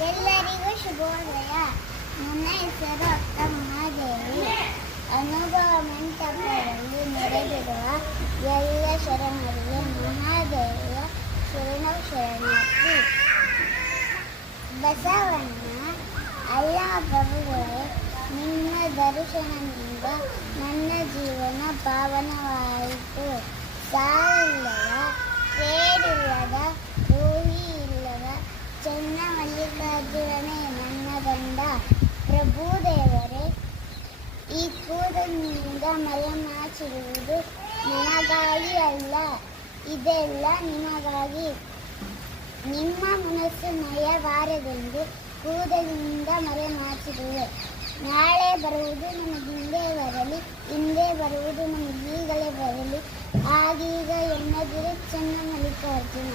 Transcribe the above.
ಎಲ್ಲರಿಗೂ ಶುಭೋದಯ. ನನ್ನ ಹೆಸರು ಅಕ್ಕ ಮಹಾದೇವಿ. ಅನುಭವ ಮಂಟಪದಲ್ಲಿ ನೆರೆದಿರುವ ಎಲ್ಲ ಶರಣರಿಗೆ ಮಹಾದೇವಿಯ ಶರಣಾರ್ಥಿ. ಬಸವಣ್ಣ, ಅಲ್ಲ ಪ್ರಭುಗಳೇ, ನಿಮ್ಮ ದರ್ಶನದಿಂದ ನನ್ನ ಜೀವನ ಪಾವನವಾಯಿತು. ಸಾವಿಲ್ಲದ, ಕೇಡಿಲ್ಲದ, ರೋಹಿ ಇಲ್ಲದ ಚೆನ್ನ ಮಲ್ಲಿಕಾರ್ಜುನನೇ ನನ್ನ ಗಂಡ. ಪ್ರಭುದೇವರೇ, ಈ ಕೂದಲಿನಿಂದ ಮರೆಮಾಚಿರುವುದು ನನಗಾಗಿ ಅಲ್ಲ, ಇದೆಲ್ಲ ನಿಮಗಾಗಿ. ನಿಮ್ಮ ಮನಸ್ಸು ನೊಯಬಾರದೆಂದು ಕೂದಲಿನಿಂದ ಮರೆಮಾಚಿರುವೆ. ನಾಳೆ ಬರುವುದು ನನಗಿಂದೇ ಬರಲಿ, ಹಿಂದೆ ಬರುವುದು ನನಗೀಗಲೇ ಬರಲಿ. ಆಗೀಗ ಎನ್ನದಿರು ಚೆನ್ನ ಮಲ್ಲಿಕಾರ್ಜುನ.